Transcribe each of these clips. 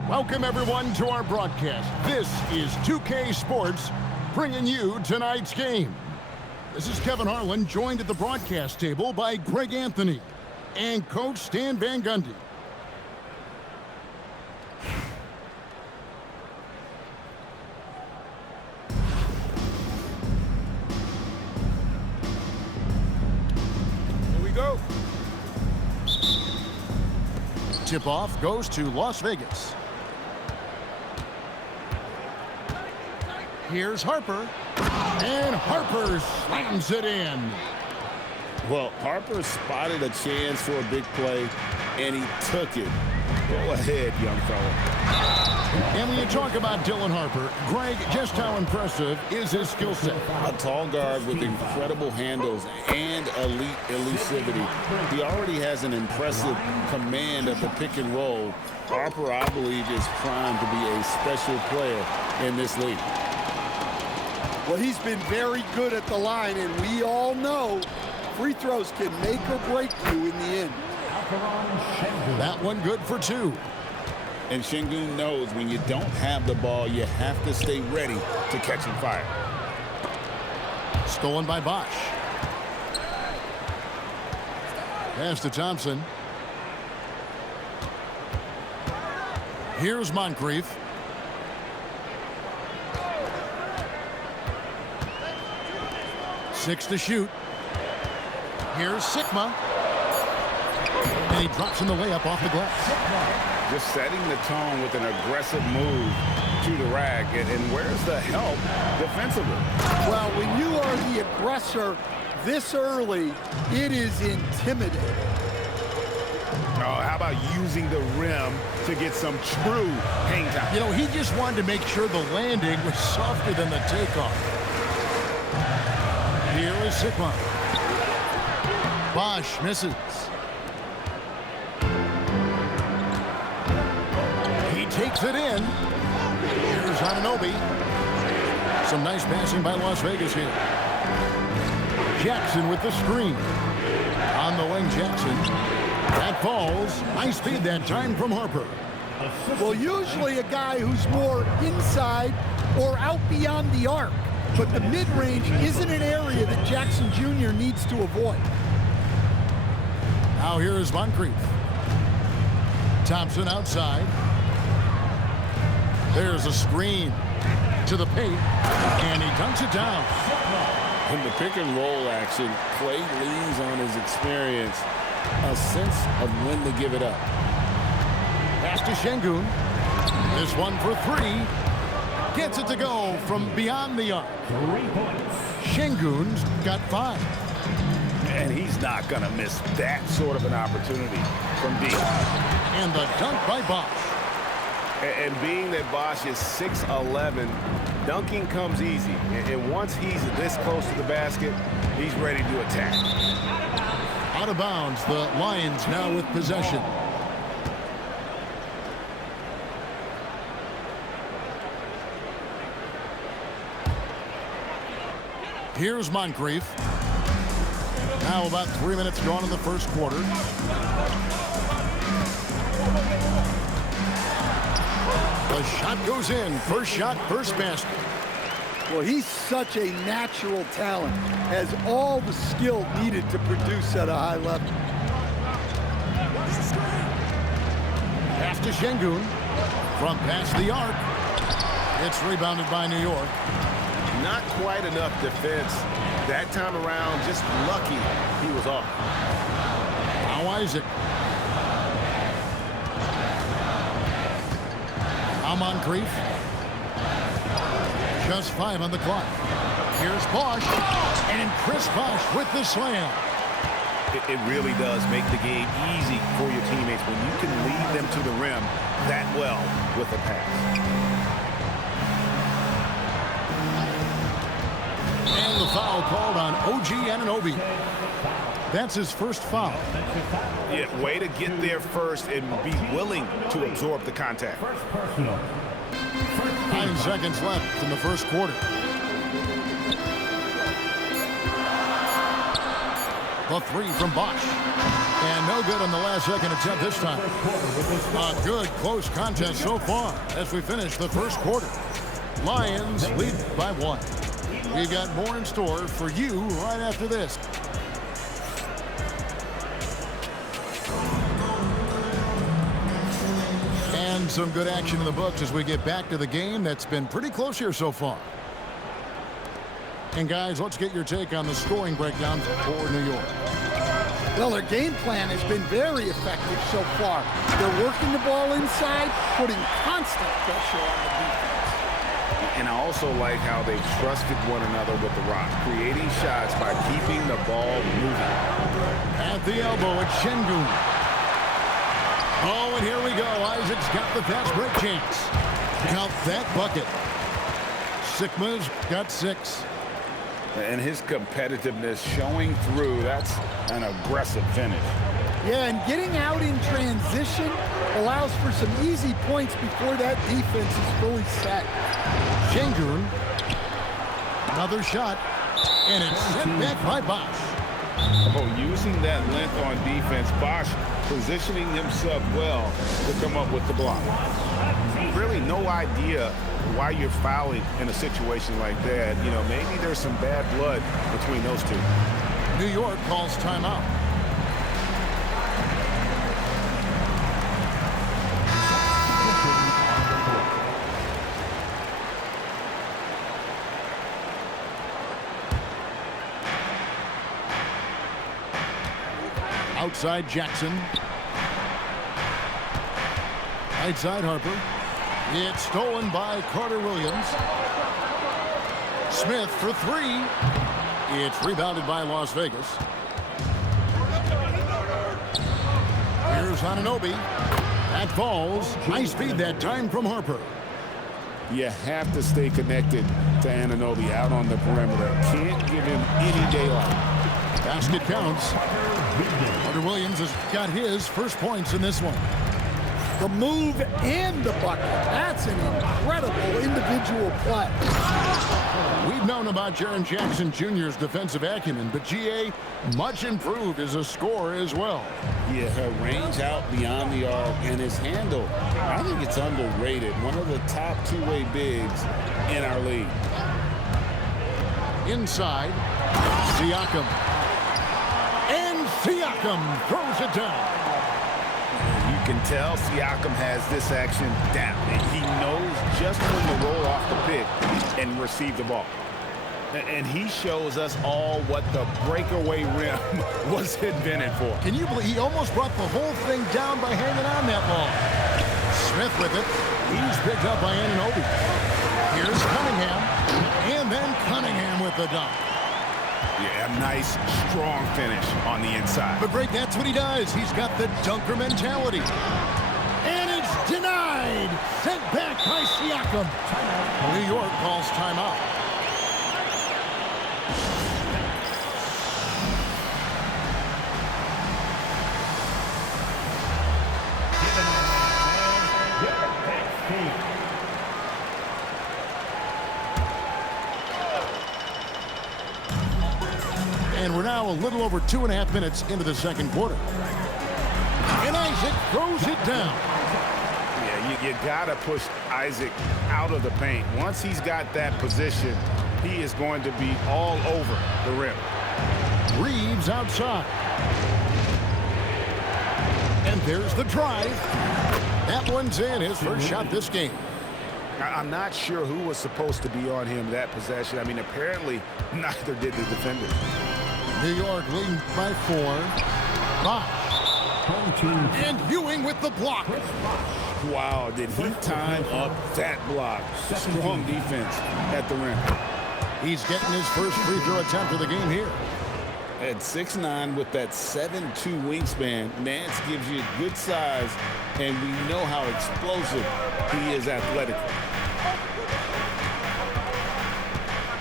Welcome, everyone, to our broadcast. This is 2K Sports bringing you tonight's game. This is Kevin Harlan, joined at the broadcast table by Greg Anthony and Coach Stan Van Gundy. Here we go. Tip-off goes to Las Vegas. Here's Harper, and Harper slams it in. Well, Harper spotted a chance for a big play, and he took it. Go ahead, young fella. And when you talk about Dylan Harper, Greg, just how impressive is his skill set? A tall guard with incredible handles and elite elusivity. He already has an impressive command of the pick and roll. Harper, I believe, is primed to be a special player in this league. Well, he's been very good at the line, and we all know free throws can make or break you in the end. That one good for two. And Şengün knows when you don't have the ball, you have to stay ready to catch and fire. Stolen by Bosch. Pass to Thompson. Here's Moncrief. Six to shoot. Here's Sikma. And he drops in the layup off the glass. Just setting the tone with an aggressive move to the rack. And where's the help defensively? Well, when you are the aggressor this early, it is intimidating. Oh, how about using the rim to get some true hang time? You know, he just wanted to make sure the landing was softer than the takeoff. Here is Sikma. Bosch misses. He takes it in. Here's Anunoby. Some nice passing by Las Vegas here. Jackson with the screen. On the wing, Jackson. That falls. Nice feed that time from Harper. Well, usually a guy who's more inside or out beyond the arc. But the mid-range isn't an area that Jackson Jr. needs to avoid. Now here is Moncrief. Thompson outside. There's a screen to the paint, and he dunks it down. In the pick and roll action, Clay leans on his experience, a sense of when to give it up. Pass to Şengün. This one for three. Gets it to go from beyond the arc. 3 points. Şengün's got 5. And he's not going to miss that sort of an opportunity from deep. And the dunk by Bosch. And being that Bosch is 6'11", dunking comes easy. And once he's this close to the basket, he's ready to attack. Out of bounds, the Lions now with possession. Here's Moncrief. Now about 3 minutes gone in the first quarter. The shot goes in. First shot, first basket. Well, he's such a natural talent. Has all the skill needed to produce at a high level. Pass to Şengün. From past the arc. It's rebounded by New York. Not quite enough defense. That time around, just lucky he was off. Now Isaac. Now Moncrief. Just 5 on the clock. Here's Bosch. And Chris Bosch with the slam. It really does make the game easy for your teammates when you can lead them to the rim that well with a pass. And the foul called on OG Anunoby. That's his first foul. Yeah, way to get there first and be willing to absorb the contact. 9 seconds left in the first quarter. A three from Bosch. And no good on the last second attempt this time. A good close contest so far as we finish the first quarter. Lions lead by 1. We've got more in store for you right after this. And some good action in the books as we get back to the game that's been pretty close here so far. And guys, let's get your take on the scoring breakdown for New York. Well, their game plan has been very effective so far. They're working the ball inside, putting constant pressure on the defense. And I also like how they've trusted one another with the rock, creating shots by keeping the ball moving. At the elbow, it's Şengün. Oh, and here we go. Isaac's got the fast break chance. Count that bucket. Sikma's got 6. And his competitiveness showing through. That's an aggressive finish. Yeah, and getting out in transition allows for some easy points before that defense is fully set. Şengün. Another shot. And it's set back by Bosch. Oh, using that length on defense, Bosch positioning himself well to come up with the block. Really no idea why you're fouling in a situation like that. You know, maybe there's some bad blood between those two. New York calls timeout. Outside Jackson. Right side Harper. It's stolen by Carter Williams. Smith for 3. It's rebounded by Las Vegas. Here's Anunoby. That falls. High speed that time from Harper. You have to stay connected to Anunoby out on the perimeter. Can't give him any daylight. Basket counts. Carter Williams has got his first points in this one. The move and the bucket. That's an incredible individual play. We've known about Jaren Jackson Jr.'s defensive acumen, but GA much improved as a scorer as well. Yeah, her range out beyond the arc and his handle, I think it's underrated. One of the top two-way bigs in our league. Inside, Siakam. And Siakam throws it down. You can tell Siakam has this action down. And he knows just when to roll off the pick and receive the ball. And he shows us all what the breakaway rim was invented for. Can you believe he almost brought the whole thing down by hanging on that ball? Smith with it. He's picked up by Anunoby. Here's Cunningham. And then Cunningham with the dunk. Yeah, a nice, strong finish on the inside. But Greg, that's what he does. He's got the dunker mentality. And it's denied. Sent back by Siakam. New York calls timeout. And we're now a little over 2.5 minutes into the second quarter. And Isaac throws it down. Yeah, you got to push Isaac out of the paint. Once he's got that position, he is going to be all over the rim. Reeves outside. And there's the drive. That one's in, his first shot this game. I'm not sure who was supposed to be on him that possession. I mean, apparently neither did the defender. New York leading by 4. Bosch. And Ewing with the block. Wow, did he time up that block? Strong defense at the rim. He's getting his first free throw attempt of the game here. At 6'9" with that 7'2" wingspan, Nance gives you good size, and we know how explosive he is athletically.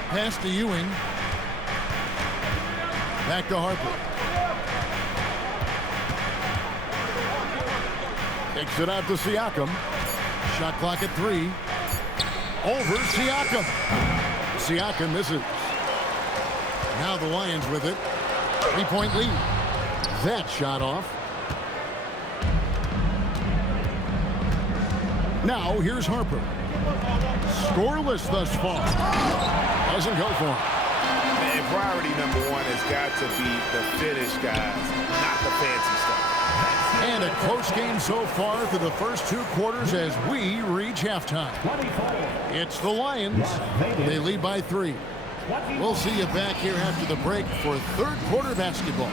Pass to Ewing. Back to Harper. Takes it out to Siakam. Shot clock at 3. Over Siakam. Siakam misses. Now the Lions with it. 3-point lead. That shot off. Now here's Harper. Scoreless thus far. Doesn't go for him. And priority number one has got to be the finish, guys, not the fancy stuff. And a close game so far through the first 2 quarters as we reach halftime. It's the Lions. They lead by 3. We'll see you back here after the break for third quarter basketball.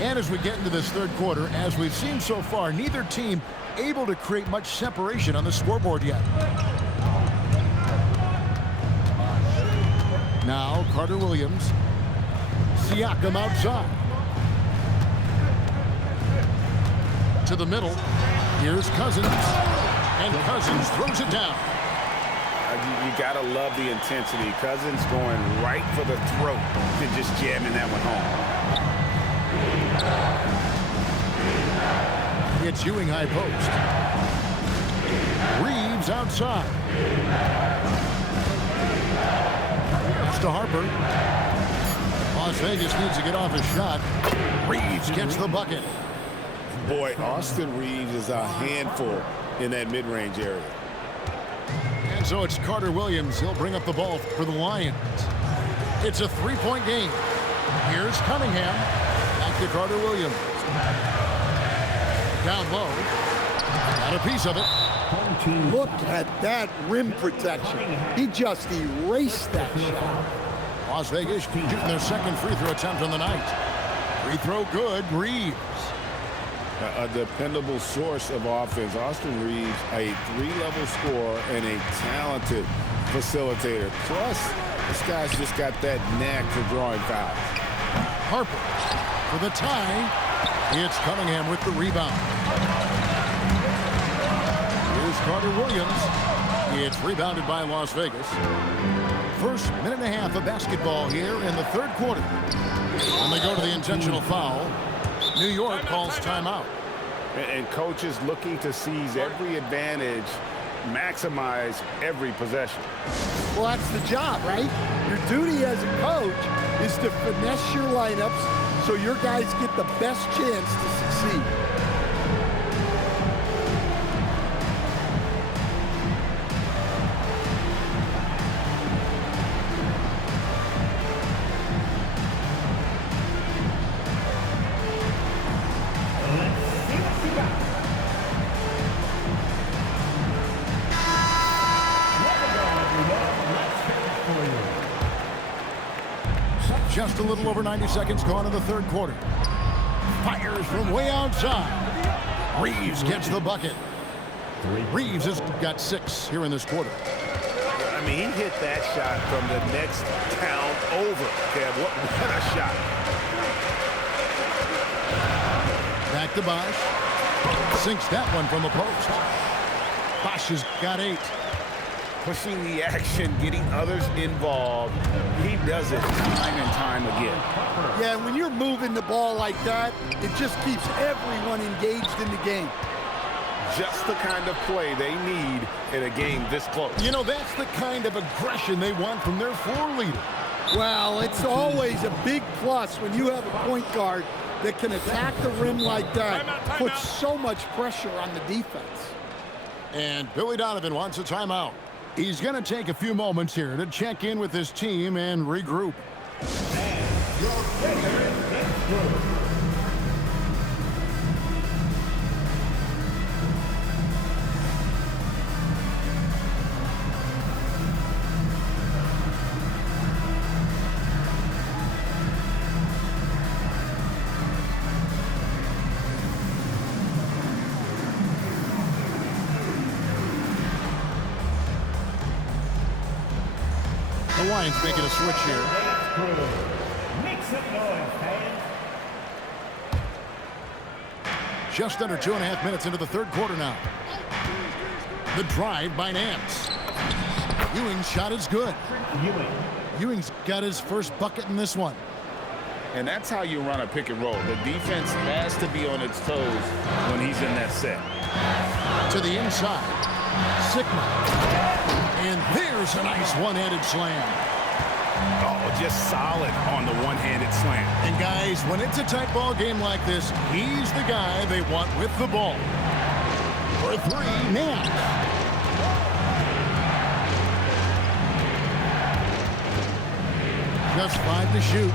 And as we get into this third quarter, as we've seen so far, neither team able to create much separation on the scoreboard yet. Now Carter Williams. Siakam outside. To the middle. Here's Cousins. And Cousins throws it down. You got to love the intensity. Cousins going right for the throat and just jamming that one home. It's Ewing high post. Reeves outside. It's to Harper. Las Vegas needs to get off his shot. Reeves gets the bucket. Boy, Austin Reeves is a handful in that mid-range area. And so it's Carter Williams. He'll bring up the ball for the Lions. It's a 3-point game. Here's Cunningham. Back to Carter Williams. Down low. Got a piece of it. Look at that rim protection. He just erased that shot. Las Vegas shooting their second free throw attempt on the night. Free throw good. Reeves. A dependable source of offense. Austin Reeves, a 3-level scorer and a talented facilitator. Plus, this guy's just got that knack for drawing fouls. Harper for the tie. It's Cunningham with the rebound. Here's Carter Williams. It's rebounded by Las Vegas. First minute and a half of basketball here in the third quarter. And they go to the intentional foul. New York calls timeout. And coaches looking to seize every advantage, maximize every possession. Well, that's the job, right? Your duty as a coach is to finesse your lineups so your guys get the best chance to succeed. Just a little over 90 seconds gone in the third quarter. Fires from way outside. Reeves gets the bucket. Reeves has got 6 here in this quarter. I mean, he hit that shot from the next town over. Kev, what a shot. Back to Bosh. Sinks that one from the post. Bosh has got 8. Pushing the action, getting others involved. He does it time and time again. Yeah, when you're moving the ball like that, it just keeps everyone engaged in the game. Just the kind of play they need in a game this close. You know, that's the kind of aggression they want from their floor leader. Well, it's always a big plus when you have a point guard that can attack the rim like that, puts so much pressure on the defense. And Billy Donovan wants a timeout. He's going to take a few moments here to check in with his team and regroup. The Lions making a switch here. Make some noise, fans. Just under 2.5 minutes into the third quarter now. The drive by Nance. Ewing's shot is good. Ewing's got his first bucket in this one. And that's how you run a pick and roll. The defense has to be on its toes when he's in that set. To the inside. Sigma. And there's a nice one-handed slam. Oh, just solid on the one-handed slam. And guys, when it's a tight ball game like this, he's the guy they want with the ball. For three, Nash. Just 5 to shoot.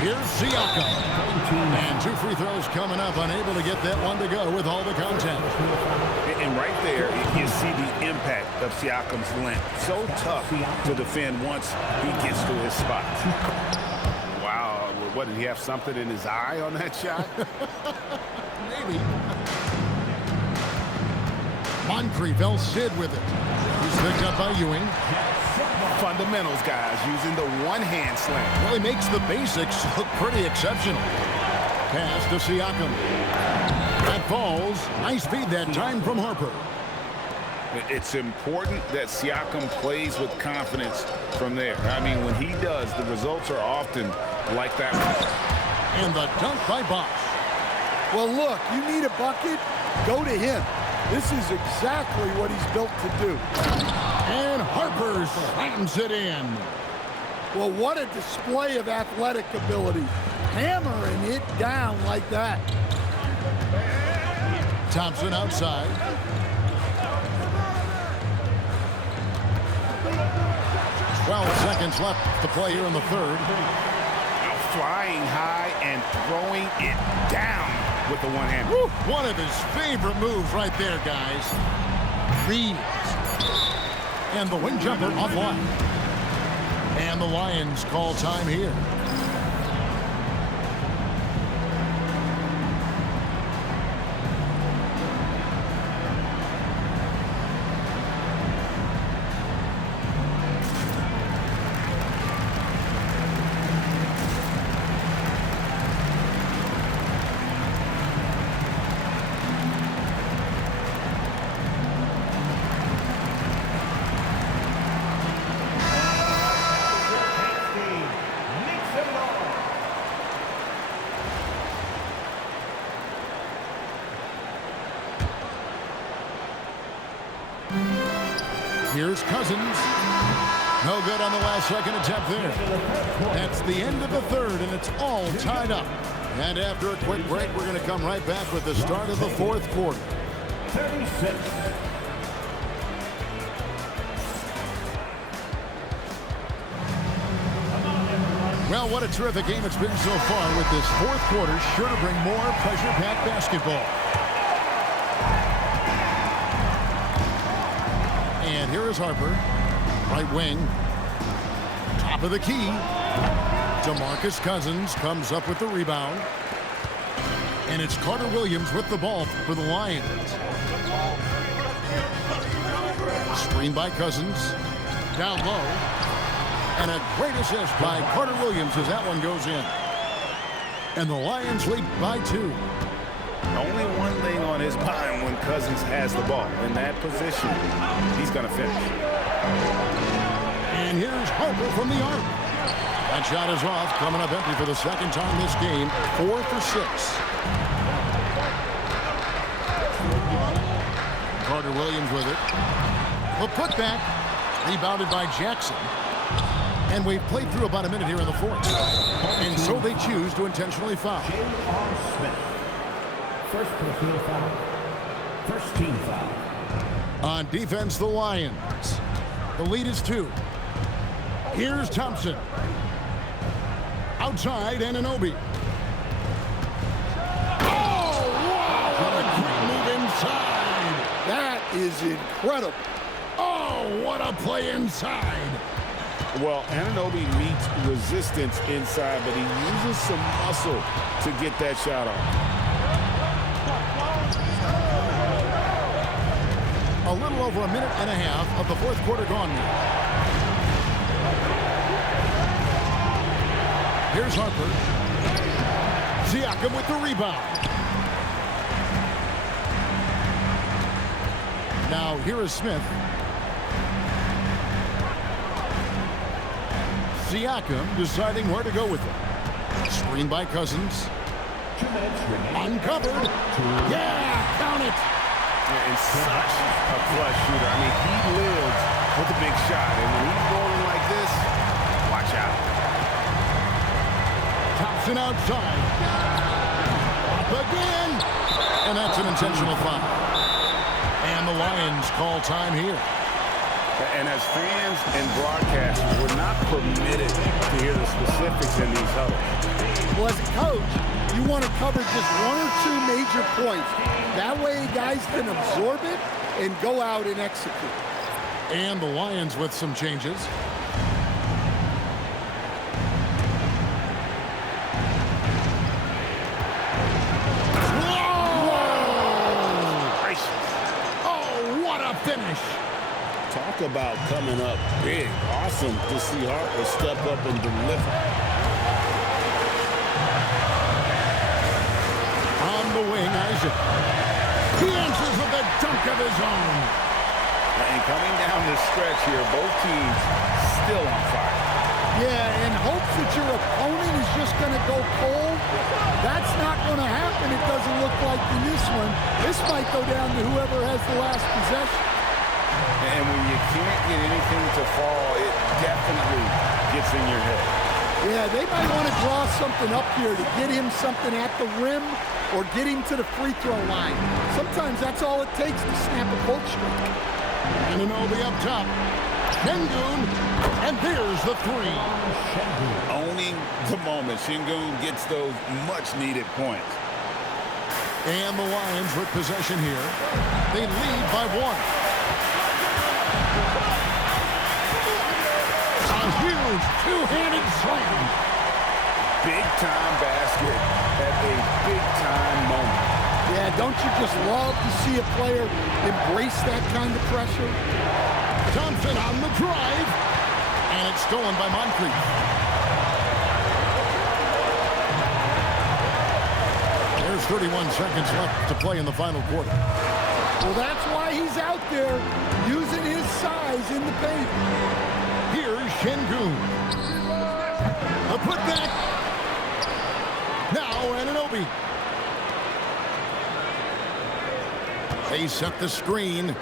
Here's Siakam. And 2 free throws coming up, unable to get that one to go with all the contact. And right there, you see the impact of Siakam's length. So tough to defend once he gets to his spot. Wow, what, did he have something in his eye on that shot? Maybe. Moncrief, El Cid with it. He's picked up by Ewing. Fundamentals, guys, using the one-hand slam. Well, he makes the basics look pretty exceptional. Pass to Siakam. That falls. Nice feed that time from Harper. It's important that Siakam plays with confidence from there. I mean, when he does, the results are often like that. And the dunk by Bosh. Well, look, you need a bucket, go to him. This is exactly what he's built to do. And Harper slams it in. Well, what a display of athletic ability. Hammering it down like that. Thompson outside. Seconds left to play here in the third. Flying high and throwing it down with the one hand. One of his favorite moves right there, guys. Reeves. And the wing jumper offline. And the Lions call time here. Here's Cousins. No good on the last second attempt there. That's the end of the third, and it's all tied up. And after a quick break, we're going to come right back with the start of the fourth quarter. 36. Well, what a terrific game it's been so far, with this fourth quarter sure to bring more pressure-packed basketball. And here is Harper, right wing, top of the key. DeMarcus Cousins comes up with the rebound. And it's Carter Williams with the ball for the Lions. Screen by Cousins, down low. And a great assist by Carter Williams as that one goes in. And the Lions lead by 2. Only one thing on his mind when Cousins has the ball. In that position, he's going to finish. And here's Harper from the arc. That shot is off, coming up empty for the second time this game. 4 for 6. Carter Williams with it. The putback, rebounded by Jackson. And we've played through about a minute here in the fourth. And so they choose to intentionally foul. J.R. Smith. First personal foul. First team foul. On defense, the Lions. The lead is 2. Here's Thompson. Outside, Anunoby. Oh, wow! What a great move inside. That is incredible. Oh, what a play inside. Well, Anunoby meets resistance inside, but he uses some muscle to get that shot off. A little over a minute and a half of the fourth quarter gone now. Here's Harper. Siakam with the rebound. Now here is Smith. Siakam deciding where to go with it. Screen by Cousins. 2 minutes remaining. Uncovered. Yeah, count it. And such a clutch shooter. I mean, he lives with a big shot. And when he's rolling like this, Thompson outside. Up again. And that's an intentional foul. And the Lions call time here. And as fans and broadcasters, we're not permitted to hear the specifics in these huddles. Well, as a coach, you want to cover just one or two major points. That way guys can absorb it and go out and execute. And the Lions with some changes. Finish. Talk about coming up big. Awesome to see Harper step up and deliver. On the wing, Isaac. He answers with a dunk of his own. And coming down this stretch here, both teams still on fire. Yeah, and hopes that your opponent is just going to go cold. That's not going to happen. It doesn't look like in this one. This might go down to whoever has the last possession. And when you can't get anything to fall, it definitely gets in your head. Yeah, they might want to draw something up here to get him something at the rim or get him to the free throw line. Sometimes that's all it takes to snap a cold streak. Anunoby up top. Sengun, and there's the three. Owning the moment. Sengun gets those much-needed points. And the Lions with possession here. They lead by one. A huge two-handed slam. Big-time basket at a big-time moment. Yeah, don't you just love to see a player embrace that kind of pressure? Thompson on the drive. And it's stolen by Moncrief. There's 31 seconds left to play in the final quarter. Well, that's why he's out there using his size in the paint. Here's Sengun. The putback. Now Anunoby. They set the screen.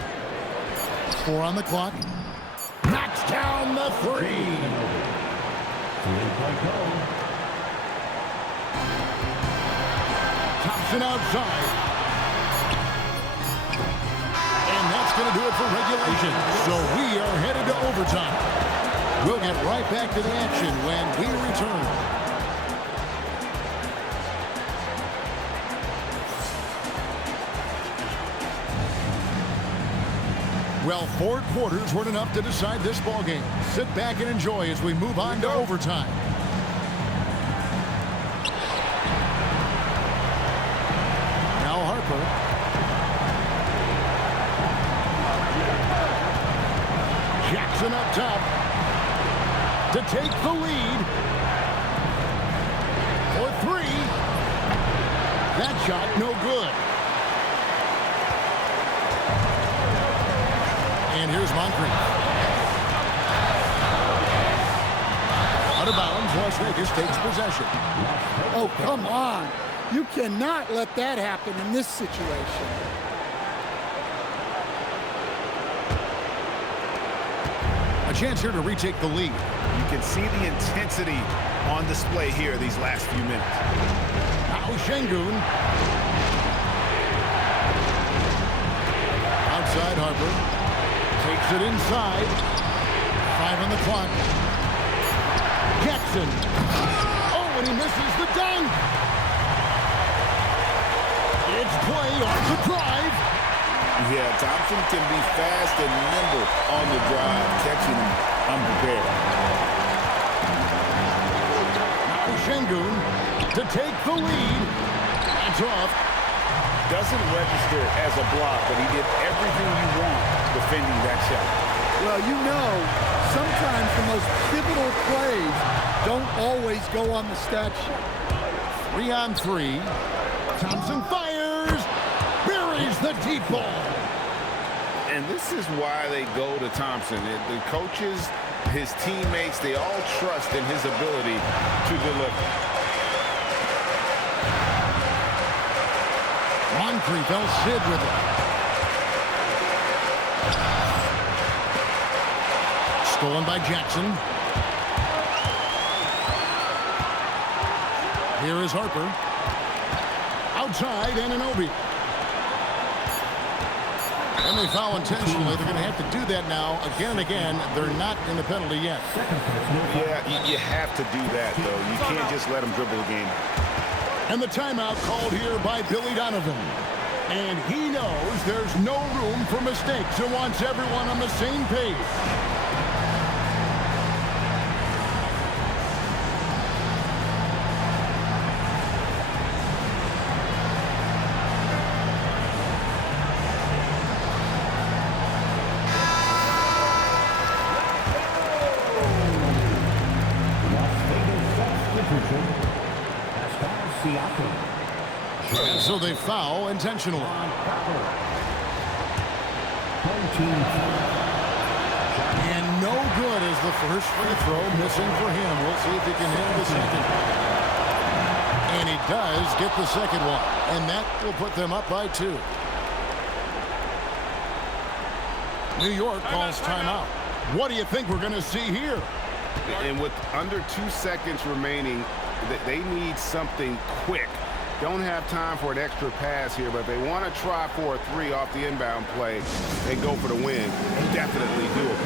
4 on the clock. Knocks down the three. Thompson outside. And that's going to do it for regulation. So we are headed to overtime. We'll get right back to the action when we return. Well, 4 quarters weren't enough to decide this ballgame. Sit back and enjoy as we move on to overtime. Now Harper. Jackson up top to take the lead. For 3. That shot no good. And here's Moncrief. Out of bounds, Las Vegas takes possession. Oh, come on. You cannot let that happen in this situation. A chance here to retake the lead. You can see the intensity on display here these last few minutes. Now Sengun. Outside Harper. Takes it inside. 5 on the clock. Jackson. Oh, and he misses the dunk. It's play on the drive. Yeah, Thompson can be fast and nimble on the drive, catching him unprepared. Now Sengun to take the lead. That's off. Doesn't register as a block, but he did everything you want defending that shot. Well, you know, sometimes the most pivotal plays don't always go on the stat sheet. 3 on 3. Thompson fires. Buries the deep ball. And this is why they go to Thompson. The coaches, his teammates, they all trust in his ability to deliver. Moncrief, El Cid with it. Stolen by Jackson. Here is Harper. Outside, Anunoby. And they foul intentionally. They're going to have to do that now again and again. They're not in the penalty yet. Yeah, you have to do that, though. You can't just let them dribble the game. And the timeout called here by Billy Donovan. And he knows there's no room for mistakes and wants everyone on the same page. And so they foul intentionally. And no good as the first free throw missing for him. We'll see if he can hit the second. And he does get the second one. And that will put them up by 2. New York calls timeout. What do you think we're going to see here? And with under 2 seconds remaining, they need something quick. Don't have time for an extra pass here, but if they want to try for a 3 off the inbound play and go for the win, definitely do it.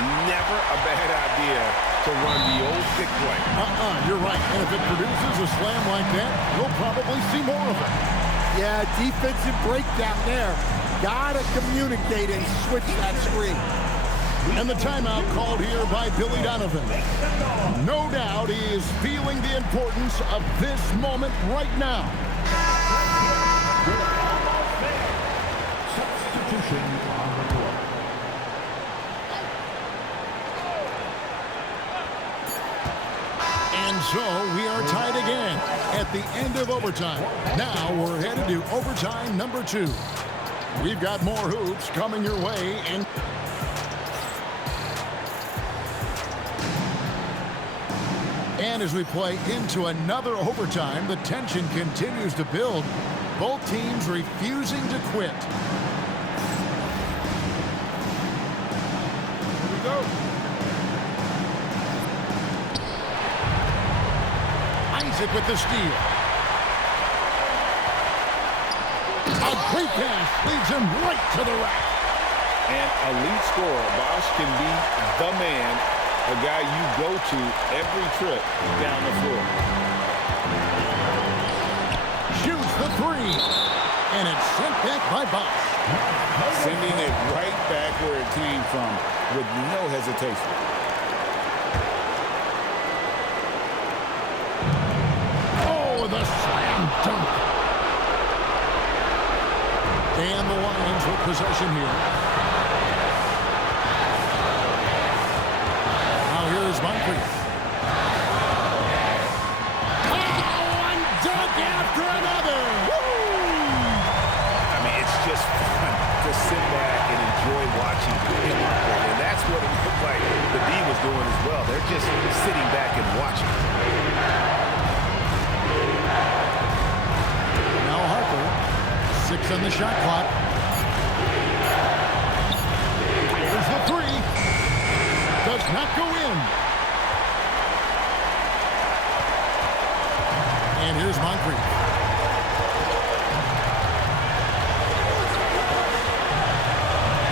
Never a bad idea to run the old stick play. You're right. And if it produces a slam like that, you'll probably see more of it. Yeah, defensive breakdown there. Gotta communicate and switch that screen. And the timeout called here by Billy Donovan. No doubt he is feeling the importance of this moment right now. Substitution on the court. And so we are tied again at the end of overtime. Now we're headed to overtime number 2. We've got more hoops coming your way. And as we play into another overtime, the tension continues to build. Both teams refusing to quit. Here we go. Isaac with the steal. A great pass leads him right to the rack. An elite scorer, Bosh can be the man, a guy you go to every trip down the floor. Shoots the 3. And it's sent back by Bosh. Sending it right back where it came from with no hesitation. The slam dunk. And the Lions with possession here. Now here's Moncrief. Oh, one dunk after another. Woo! I mean, it's just fun to sit back and enjoy watching him play. And that's what it looked like the D was doing as well. They're just sitting back and watching. Now Harper, 6 on the shot clock. Here's the 3. Does not go in. And here's Moncrief.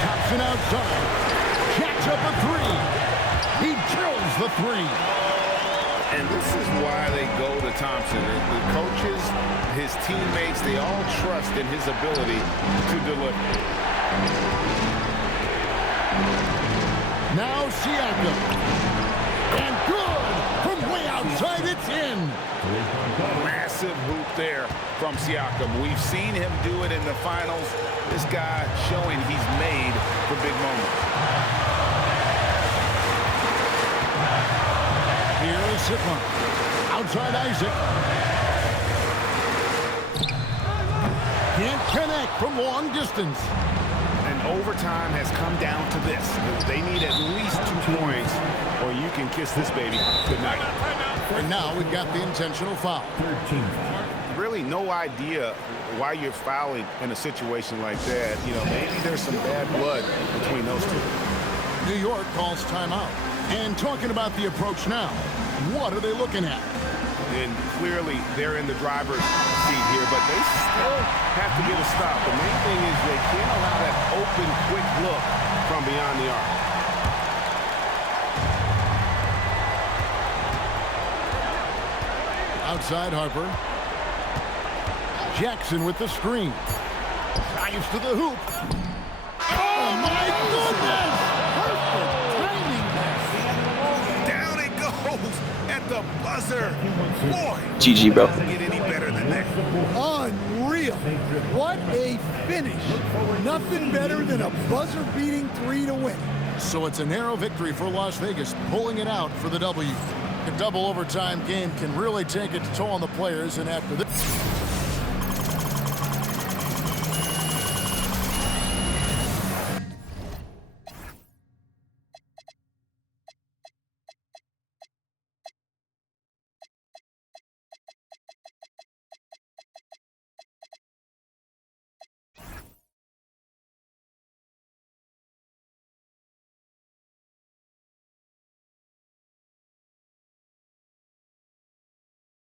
Thompson outside. Jacks up a 3. He drills the 3. And this is why they go to Thompson. The coaches, his teammates, they all trust in his ability to deliver. Now Siakam. And good! From way outside, it's in. Massive hoop there from from Siakam. We've seen him do it in the finals. This guy showing he's made for big moments. Here is Hickman. Outside Isaac. Can't connect from long distance. And overtime has come down to this. They need at least 2 points, or you can kiss this baby goodnight. And now we've got the intentional foul. Really no idea why you're fouling in a situation like that. You know, maybe there's some bad blood between those two. New York calls timeout. And talking about the approach now, what are they looking at? And clearly they're in the driver's seat here, but they still have to get a stop. The main thing is they can't allow that open, quick look from beyond the arc. Outside Harper. Jackson with the screen. Drives to the hoop. Oh, my goodness! Down it goes at the buzzer. Boy, GG, bro. doesn't get any better than that. Unreal. What a finish. Nothing better than a buzzer-beating 3 to win. So it's a narrow victory for Las Vegas, pulling it out for the W. A double overtime game can really take its toll on the players, and after this...